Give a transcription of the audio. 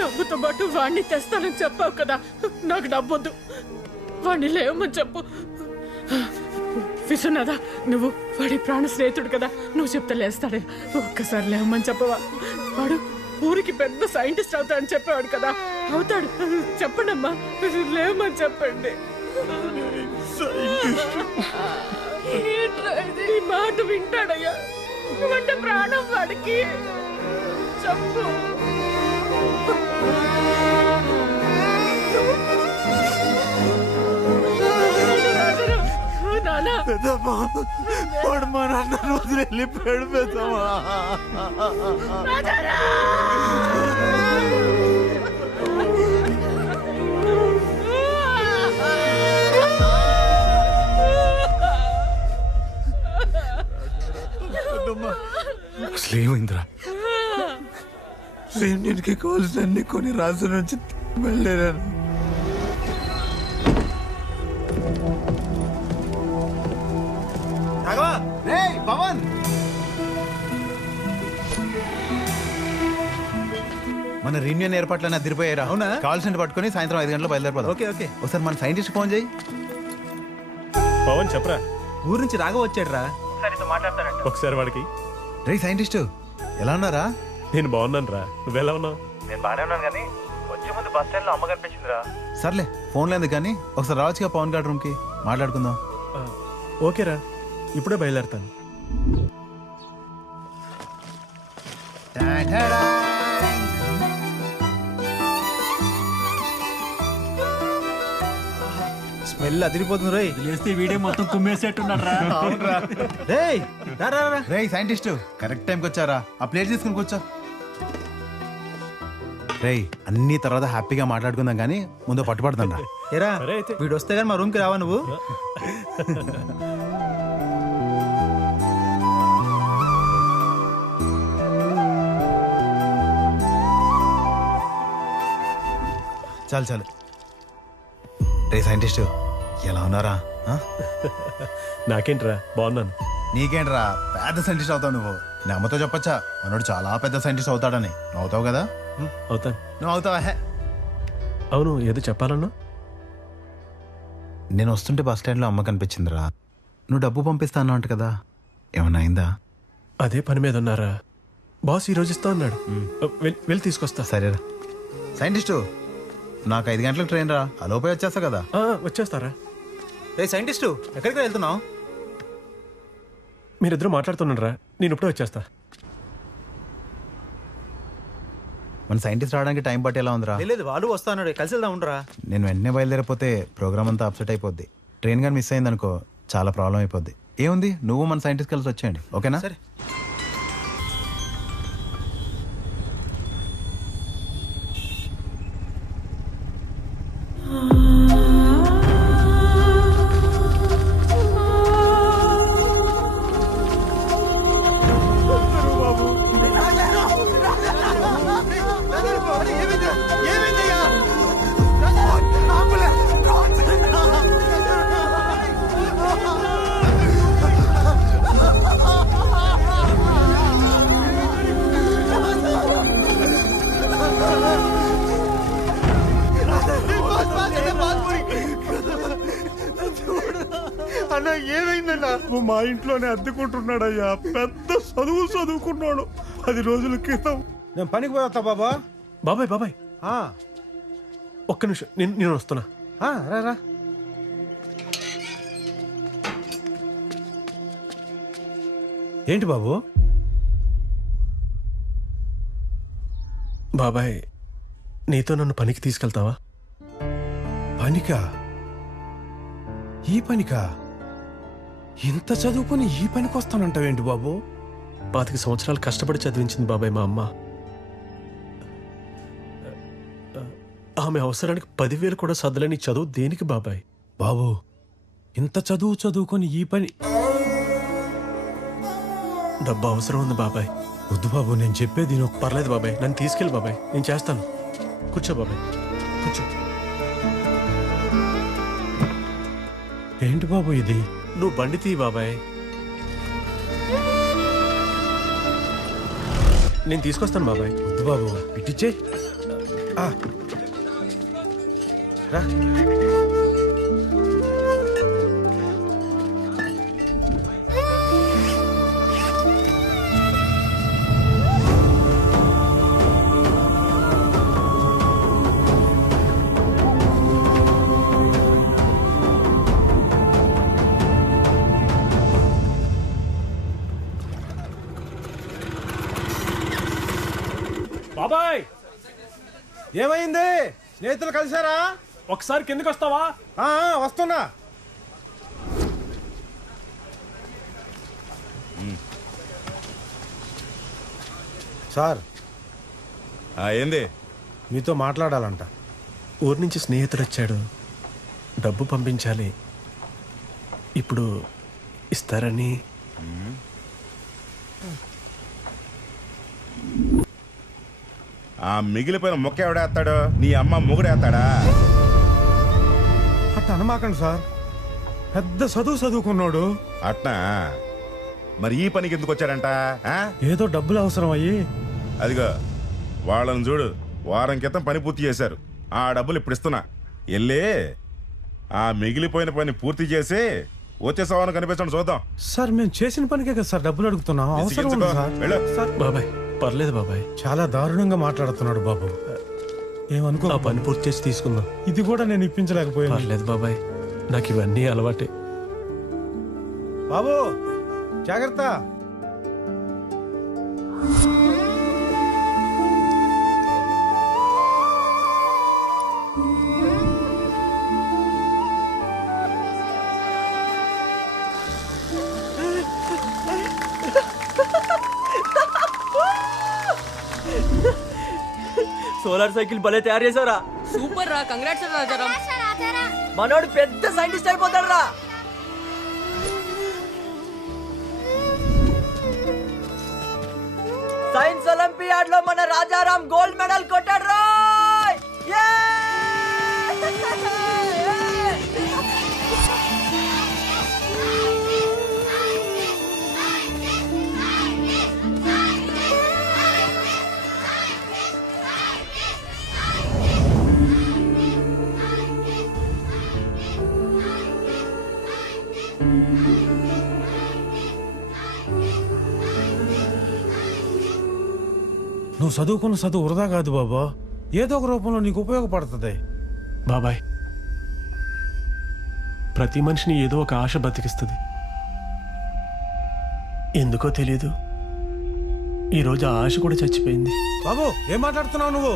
డబ్బుతో పాటు వాడిని తెస్తానని చెప్పావు కదా, నాకు డబ్బొద్దు, వాడిని లేవమని చెప్పు. విశ్వనాథ, నువ్వు వాడి ప్రాణ స్నేహితుడు కదా, నువ్వు చెప్తే లేస్తాడే. ఒక్కసారి లేవమని చెప్పవా? వాడు ఊరికి పెద్ద సైంటిస్ట్ అవుతాడని చెప్పేవాడు కదా, అవుతాడు. చెప్పండి అమ్మా, లేవమని చెప్పండి. ఈ మాట వింటాడయ్యా, నువ్వంటే ప్రాణం వాడికి. చెప్పు. పెద్దమ్మా, వాడు మా నాన్న రోజు వెళ్ళిపోయాడు పెద్దమ్మా. అసలేమైందిరా? రేణుకి కావాల్సిన కొన్ని రాజు నుంచి వెళ్ళాను. పవన్, మన రీయూనియన్ ఏర్పాట్లన్నీ అదిరిపోయారా? అవునా? కావాల్సిన పట్టుకుని సాయంత్రం 5 గంటలకు బయలుదేరిపోదాం. Okay okay. ఒకసారి మన సైంటిస్ట్ ఫోన్ చేయి. పవన్ చెప్పరా, ఊరు నుంచి రాఘవ వచ్చాడు రా. ఒకసారి వాడికి. రే సైంటిస్ట్, ఎలా ఉన్నారా? నేను బాగున్నాను రా, నువ్వెలా ఉన్నావు? నేను బాగానే ఉన్నాను, కానీ వచ్చే ముందు బస్ స్టాండ్ లో అమ్మ కనిపించిందిరా. సర్లే, ఫోన్ లేదు కానీ ఒకసారి రావచ్చుగా పవన్ గారి రూమ్ కి, మాట్లాడుకుందాం. ఓకేరా, ఇప్పుడే బయలుదేరుతాను. స్మెల్ అదిరిపోతుంది రోయ్. లేస్తే వీడియో మొత్తం కుమ్మేసేట్టున్నాడు రా. రేయ్ సైంటిస్ట్, కరెక్ట్ టైంకి వచ్చారా? ఆ ప్లేట్ తీసుకుని కూర్చో. రేయ్, అన్ని తర్వాత హ్యాపీగా మాట్లాడుకుందాం కానీ ముందు పట్టుపడతాం రా. ఏరా, వీడు వస్తే కానీ మా రూమ్ కి రావా నువ్వు? చాలు చాలు. రే సైంటిస్ట్, ఎలా ఉన్నారా? నాకేంట్రా, బాగున్నాను. నీకేంట్రా, పెద్ద సైంటిస్ట్ అవుతావు నువ్వు. నీ అమ్మతో చెప్పచ్చా మనోడు చాలా పెద్ద సైంటిస్ట్ అవుతాడని? నువ్వు అవుతావు కదా? అవుతాను. నువ్వు అవుతావా? అవును, ఏదో చెప్పాలన్నా? నేను వస్తుంటే బస్ స్టాండ్లో అమ్మ కనిపించిందిరా. నువ్వు డబ్బు పంపిస్తాను అంట కదా, ఏమన్నా అయిందా? అదే పని మీద ఉన్నారా? బాస్ ఈరోజు ఇస్తా అన్నాడు. వెళ్ళి తీసుకొస్తా. సరేరా. సైంటిస్టు నాకు 5 గంటలకు ట్రైన్ రా, అలోపే వచ్చేస్తా కదా. వచ్చేస్తారా? రే సైంటిస్టు ఎక్కడికి వెళ్తున్నావు? మీరిద్దరూ మాట్లాడుతున్నారా? నేను ఇప్పుడే వచ్చేస్తా. మన సైంటిస్ట్ రావడానికి టైం పట్టేలా ఉందిరా. లేదు వాళ్ళు వస్తాను, కలిసి వెళ్దాం ఉండరా. నేను వెంటనే బయలుదేరిపోతే ప్రోగ్రామ్ అంతా అప్సెట్ అయిపోద్ది. ట్రైన్ కానీ మిస్ అయిందనుకో చాలా ప్రాబ్లం అయిపోద్ది. ఏముంది, నువ్వు మన సైంటిస్ట్ కలిసి వచ్చేయండి, ఓకేనా? సరే. అన్నా ఏమైందన్నా? మా ఇంట్లోనే అద్దెకుంటున్నాడయ్యా. పెద్ద చదువు చదువుకున్నాడు. 10 రోజుల క్రితం. నేను పనికి పోతా బాబా. బాబాయ్ ఒక్క నిమిషం, నేను వస్తున్నా. రా. ఏంటి బాబు? బాబాయ్, నీతో నన్ను పనికి తీసుకెళ్తావా? పనికా? ఈ పనికా? ఇంత చదువుకుని ఈ పనికి వస్తానంటావేంటి బాబు? 25 సంవత్సరాలు కష్టపడి చదివించింది బాబాయ్ మా అమ్మ. ఆమె అవసరానికి 10,000 కూడా సర్దలేని చదువు దేనికి బాబాయ్? బాబు ఇంత చదువుకొని ఈ పని? డబ్బు అవసరం ఉంది బాబాయ్. వద్దు బాబు, నేను చెప్పేది పర్లేదు బాబాయ్, నన్ను తీసుకెళ్ళి బాబాయ్, నేను చేస్తాను. కూర్చో బాబాయ్, కూర్చో. ఏంటి బాబు ఇది? నువ్వు బండి తీ బాబాయ్, నేను తీసుకొస్తాను బాబాయ్. వద్దు బాబు, ఇటిచ్చే. రా. బాబాయ్, ఏమైంది? స్నేహితులు కలిసారా? ఒకసారి కిందకి వస్తావా? వస్తున్నా. సార్, ఏంది? మీతో మాట్లాడాలంట. ఊరి నుంచి స్నేహితుడు వచ్చాడు, డబ్బు పంపించాలి. ఇప్పుడు ఇస్తారని. ఆ మిగిలిపోయిన మొక్క ఎవడేస్తాడు? నీ అమ్మ మొగుడేస్తాడా? అట్లా అనమాకండి సార్, పెద్ద చదువుకున్నాడు. అట్నా? మరి ఈ పనికి ఎందుకు వచ్చాడంట? ఏదో డబ్బులు అవసరం అయ్యి. అదిగో వాళ్ళని చూడు, వారం క్రితం పని పూర్తి చేశారు. ఆ డబ్బులు ఇప్పుడు ఇస్తున్నా. వెళ్ళి ఆ మిగిలిపోయిన పని పూర్తి చేసి వచ్చేసావని కనిపించండి, చూద్దాం. సార్, మేము చేసిన పనికే కదా సార్ డబ్బులు అడుగుతున్నాం. అవసరం ఉంది సార్. బాబాయ్ పర్లేదు బాబాయ్, చాలా దారుణంగా మాట్లాడుతున్నాడు బాబు. ఏమనుకో, ఆ పని పూర్తి చేసి తీసుకుందాం. ఇది కూడా నేను ఇప్పించలేకపోయాను. పర్లేదు బాబాయ్, నాకు ఇవన్నీ అలవాటే. బాబు జాగ్రత్త. సోలార్ సైకిల్ భలే తయారు చేసావురా. సూపర్ రా, కంగ్రాట్స్ రాజారాం. మనోడు పెద్ద సైంటిస్ట్ అయిపోతాడు రా. సైన్స్ ఒలింపియాడ్ లో మన రాజారాం గోల్డ్ మెడల్ కొట్టాడు రా. నువ్వు చదువుకున్న చదువు వృధా కాదు బాబా. ఏదో ఒక రూపంలో నీకు ఉపయోగపడుతుంది. బాబాయ్, ప్రతి మనిషిని ఏదో ఒక ఆశ బతికిస్తుంది. ఎందుకో తెలియదు, ఈరోజు ఆ ఆశ కూడా చచ్చిపోయింది. బాబు ఏం మాట్లాడుతున్నావు నువ్వు?